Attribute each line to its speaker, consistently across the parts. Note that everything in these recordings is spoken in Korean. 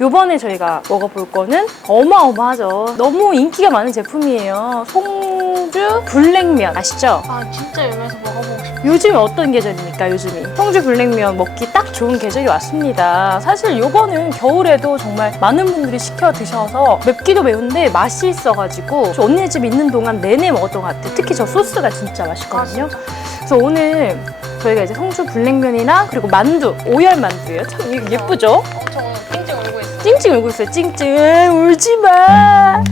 Speaker 1: 요번에 저희가 먹어볼 거는 어마어마하죠. 너무 인기가 많은 제품이에요. 송주 블랙면 아시죠?
Speaker 2: 아 진짜 유명해서 먹어보고 싶어.
Speaker 1: 요즘에 어떤 계절입니까, 요즘이? 송주 블랙면 먹기 딱 좋은 계절이 왔습니다. 사실 요거는 겨울에도 정말 많은 분들이 시켜 드셔서 맵기도 매운데 맛이 있어가지고 저 언니 집 있는 동안 내내 먹었던 것 같아요. 특히 저 소스가 진짜 맛있거든요. 그래서 오늘 저희가 이제 송주 블랙면이랑 그리고 만두, 오열 만두예요. 참 예- 예쁘죠?
Speaker 2: 엄청 찡찡 울고 있어.
Speaker 1: 찡찡 울고 있어요. 찡찡 울지 마.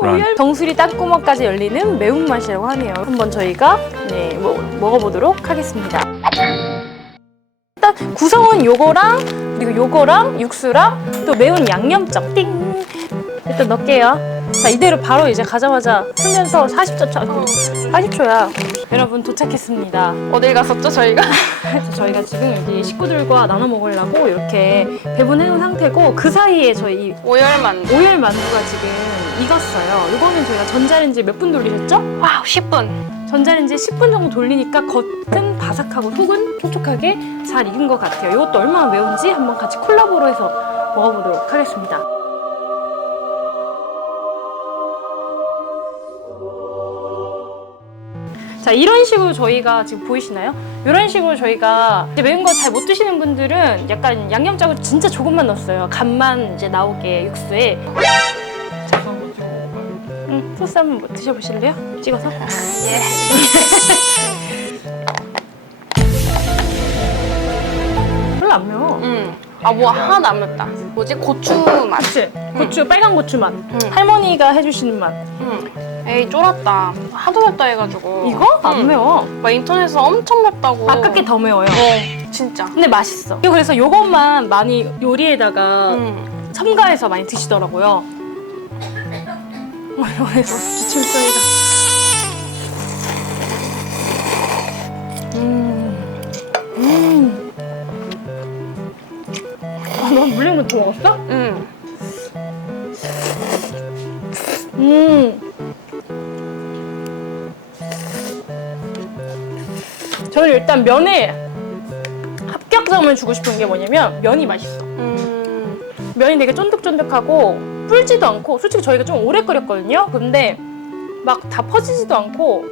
Speaker 1: 오열 정수리 땅구멍까지 열리는 매운맛이라고 하네요. 한번 저희가 네, 먹, 먹어보도록 하겠습니다. 일단 구성은 요거랑 그리고 요거랑 육수랑 또 매운 양념장 띵 일단 넣을게요. 자 이대로 바로 이제 가자마자 훈련서 40초 차 40초야. 여러분 도착했습니다.
Speaker 2: 어딜 갔었죠 저희가?
Speaker 1: 그래서 저희가 지금 여기 식구들과 나눠 먹으려고 이렇게 배분해놓은 상태고 그 사이에 저희
Speaker 2: 오열만.
Speaker 1: 오열 만두가 지금 익었어요. 이거는 저희가 전자레인지 몇 분 돌리셨죠?
Speaker 2: 와우 10분.
Speaker 1: 전자레인지 10분 정도 돌리니까 겉은 바삭하고 속은 촉촉하게 잘 익은 것 같아요. 이것도 얼마나 매운지 한번 같이 콜라보로 해서 먹어보도록 하겠습니다. 자 이런 식으로 저희가 지금 보이시나요? 이런 식으로 저희가 이제 매운 거 잘 못 드시는 분들은 약간 양념장을 진짜 조금만 넣었어요. 간만 이제 나오게 육수에. 응, 소스 한번 뭐 드셔보실래요? 찍어서? 별로 안 매워.
Speaker 2: 응. 아뭐 하나도 안 맵다. 뭐지 고추 맛.
Speaker 1: 그치? 고추, 빨간 고추 맛.
Speaker 2: 응.
Speaker 1: 할머니가 해주시는 맛.
Speaker 2: 응. 에이 쫄았다. 하도 맵다 해가지고.
Speaker 1: 이거? 안
Speaker 2: 응.
Speaker 1: 매워.
Speaker 2: 막 인터넷에서 엄청 맵다고.
Speaker 1: 아까 게더 매워요.
Speaker 2: 어 진짜.
Speaker 1: 근데 맛있어. 그래서 요것만 많이 요리에다가
Speaker 2: 응.
Speaker 1: 첨가해서 많이 드시더라고요. 그래서 기침 소리가. 음. 음. 아, 넌 물냉면 더 먹었어?
Speaker 2: 응.
Speaker 1: 일단 면에 합격점을 주고 싶은 게 뭐냐면 면이 맛있어.
Speaker 2: 음.
Speaker 1: 면이 되게 쫀득쫀득하고 불지도 않고 솔직히 저희가 좀 오래 끓였거든요. 근데 막 다 퍼지지도 않고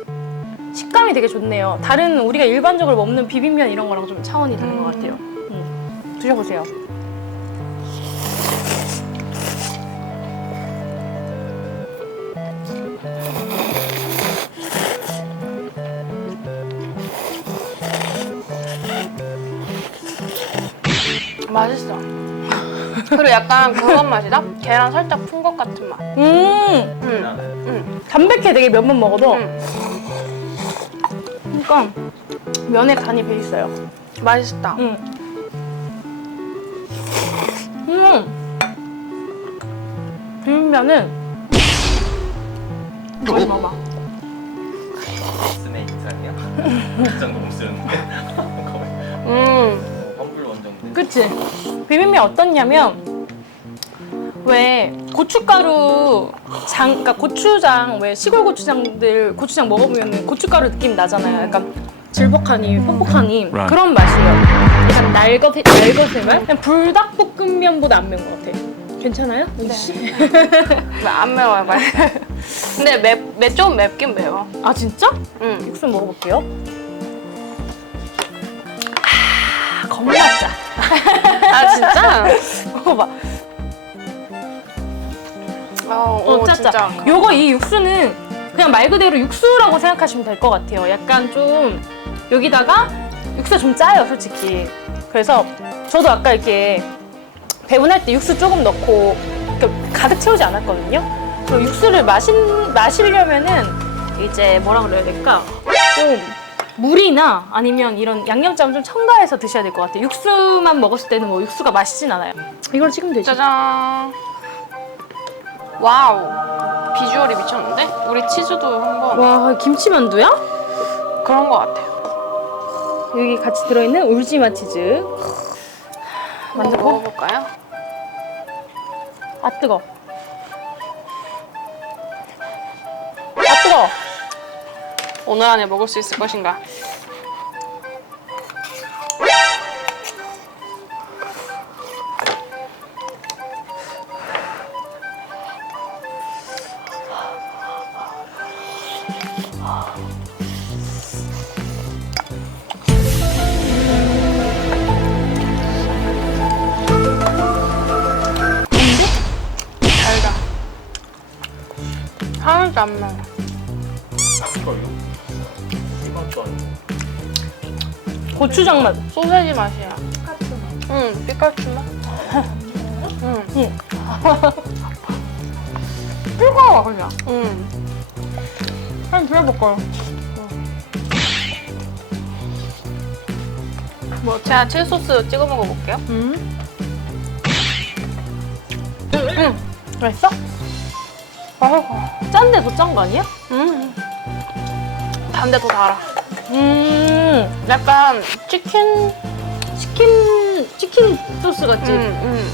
Speaker 1: 식감이 되게 좋네요. 다른 우리가 일반적으로 먹는 비빔면 이런 거랑 좀 차원이 다른 것 같아요. 음. 드셔보세요.
Speaker 2: 맛있어. 그리고 약간 그런 맛이다. 계란 살짝 푼 것 같은 맛.
Speaker 1: 음,
Speaker 2: 응. 응.
Speaker 1: 담백해 되게 면만 먹어도.
Speaker 2: 응.
Speaker 1: 그러니까 면에 간이 배 있어요.
Speaker 2: 맛있다.
Speaker 1: 음. 음. 비빔면은 많이 먹어.
Speaker 3: 스네 인상이야? 쓰는데 거의
Speaker 2: 음.
Speaker 3: 환불 원정대
Speaker 1: 그치? 비빔면 어떻냐면 왜 고춧가루 장, 그러니까 고추장 왜 시골 고추장들 고추장 먹어보면 고춧가루 느낌 나잖아요. 약간 질퍽하니 퍽퍽하니
Speaker 3: Right.
Speaker 1: 그런 맛이에요. 약간 날것? 그냥 불닭볶음면보다 안 매운 것 같아. 괜찮아요? 네.
Speaker 2: 안 매워요, 맛있어. 근데 맵, 맵, 좀 맵긴 매워.
Speaker 1: 아 진짜?
Speaker 2: 응.
Speaker 1: 육수 먹어볼게요. 아,
Speaker 2: 진짜?
Speaker 1: 먹어봐.
Speaker 2: 어,
Speaker 1: 어,
Speaker 2: 오,
Speaker 1: 짜짜.
Speaker 2: 진짜.
Speaker 1: 요거 이 육수는 그냥 말 그대로 육수라고 생각하시면 될 것 같아요. 약간 좀 여기다가 육수가 좀 짜요, 솔직히. 그래서 저도 아까 이렇게 배분할 때 육수 조금 넣고 이렇게 가득 채우지 않았거든요. 그리고 육수를 마신, 마시려면은 이제 뭐라 그래야 될까? 좀 물이나 아니면 이런 양념장 좀 첨가해서 드셔야 될 것 같아요. 육수만 먹었을 때는 뭐 육수가 맛있진 않아요. 이걸 찍으면 되죠.
Speaker 2: 짜잔. 와우. 비주얼이 미쳤는데? 우리 치즈도 한번
Speaker 1: 와, 김치만두야?
Speaker 2: 그런 것 같아요.
Speaker 1: 여기 같이 들어있는 울지마 치즈.
Speaker 2: 먼저
Speaker 1: 만져봐.
Speaker 2: 먹어볼까요?
Speaker 1: 아 뜨거.
Speaker 2: 오늘 안에 먹을 수 있을 것인가. 달다. 하나도
Speaker 1: 고추장 맛.
Speaker 2: 소세지 맛이야. 응, 피카츄 맛. 응.
Speaker 1: 뜨거워 그냥.
Speaker 2: 응.
Speaker 1: 한번 드려볼까요?
Speaker 2: 뭐 제가 칠소스 찍어 먹어볼게요.
Speaker 1: 음. 음. 맛있어? 짠데 더 짠 거 아니야?
Speaker 2: 음. 단데 더 달아.
Speaker 1: 음.
Speaker 2: 약간 치킨.
Speaker 1: 치킨 치킨 소스 같지?
Speaker 2: 응,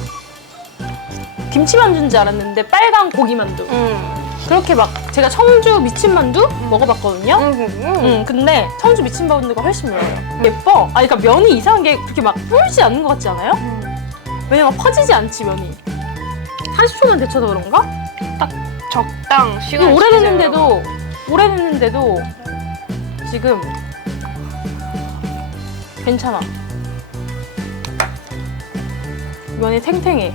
Speaker 1: 김치 만두인 줄 알았는데 빨간 고기 만두.
Speaker 2: 응,
Speaker 1: 그렇게 막 제가 청주 미친 만두 먹어봤거든요.
Speaker 2: 응, 응.
Speaker 1: 응, 근데 청주 미친 만두가 훨씬 매워요. 예뻐. 아, 그러니까 면이 이상한 게 그렇게 막 불지 않는 것 같지 않아요? 왜냐면 퍼지지 않지 면이. 30초만 데쳐서 그런가?
Speaker 2: 적당
Speaker 1: 이게
Speaker 2: 시간.
Speaker 1: 오래됐는데도 오래됐는데도 지금 괜찮아. 면이 탱탱해.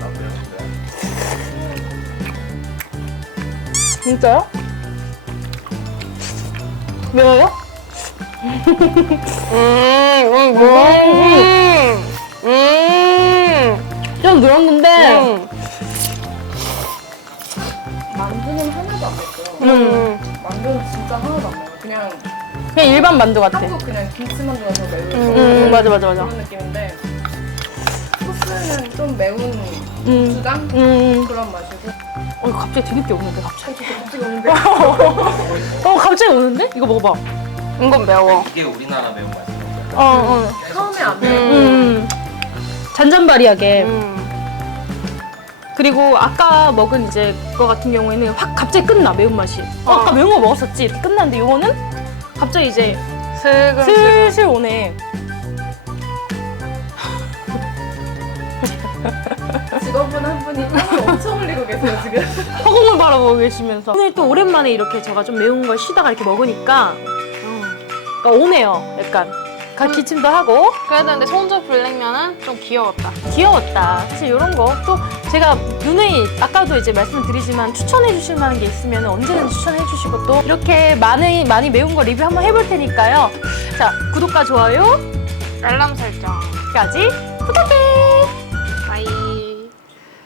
Speaker 3: 나.
Speaker 1: 진짜요? 매워요?
Speaker 2: 음, 음, 음, 음,
Speaker 1: 좀 늘었는데
Speaker 2: 음,
Speaker 4: 만두는 하나도 안 맵고요.
Speaker 2: 음.
Speaker 4: 만두는 진짜 하나도 안 매워요. 그냥
Speaker 1: 그냥 일반 만두 같아.
Speaker 4: 한국 그냥 김치만두가 더 매운
Speaker 2: 음,
Speaker 1: 음, 맞아 맞아 맞아.
Speaker 4: 그런 느낌인데 소스는 좀 매운
Speaker 1: 음,
Speaker 4: 고추장
Speaker 1: 음.
Speaker 4: 그런 맛이고
Speaker 1: 어, 이거 갑자기 되게 오는데 갑자기.
Speaker 4: 갑자기 오는데
Speaker 1: 어, 갑자기 오는데? 이거 먹어봐.
Speaker 2: 이건 매워.
Speaker 3: 이게 우리나라 매운맛이에요.
Speaker 1: 어, 어.
Speaker 4: 처음에 안 매워.
Speaker 1: 음. 잔잔바리하게.
Speaker 2: 음.
Speaker 1: 그리고 아까 먹은 이제 그거 같은 경우에는 확 갑자기 끝나 매운맛이. 어, 아까 매운 거 먹었었지 이렇게 끝났는데 이거는 갑자기 이제
Speaker 2: 슬금.
Speaker 1: 슬슬 오네.
Speaker 4: 직원분 한 분이 땀을 엄청 흘리고 계세요 지금.
Speaker 1: 허공을 바라보고 계시면서 오늘 또 오랜만에 이렇게 제가 좀 매운 걸 쉬다가 이렇게 먹으니까 그러니까 오네요. 약간 가 기침도 하고
Speaker 2: 그래도 근데 손주 블랙면은 좀 귀여웠다.
Speaker 1: 귀여웠다. 사실 이런 거 또 제가 누누이 아까도 이제 말씀드리지만 추천해 주실 만한 게 있으면 언제든 추천해 주시고 또 이렇게 많이 많이 매운 거 리뷰 한번 해볼 테니까요. 자 구독과 좋아요
Speaker 2: 알람 설정.
Speaker 1: 까지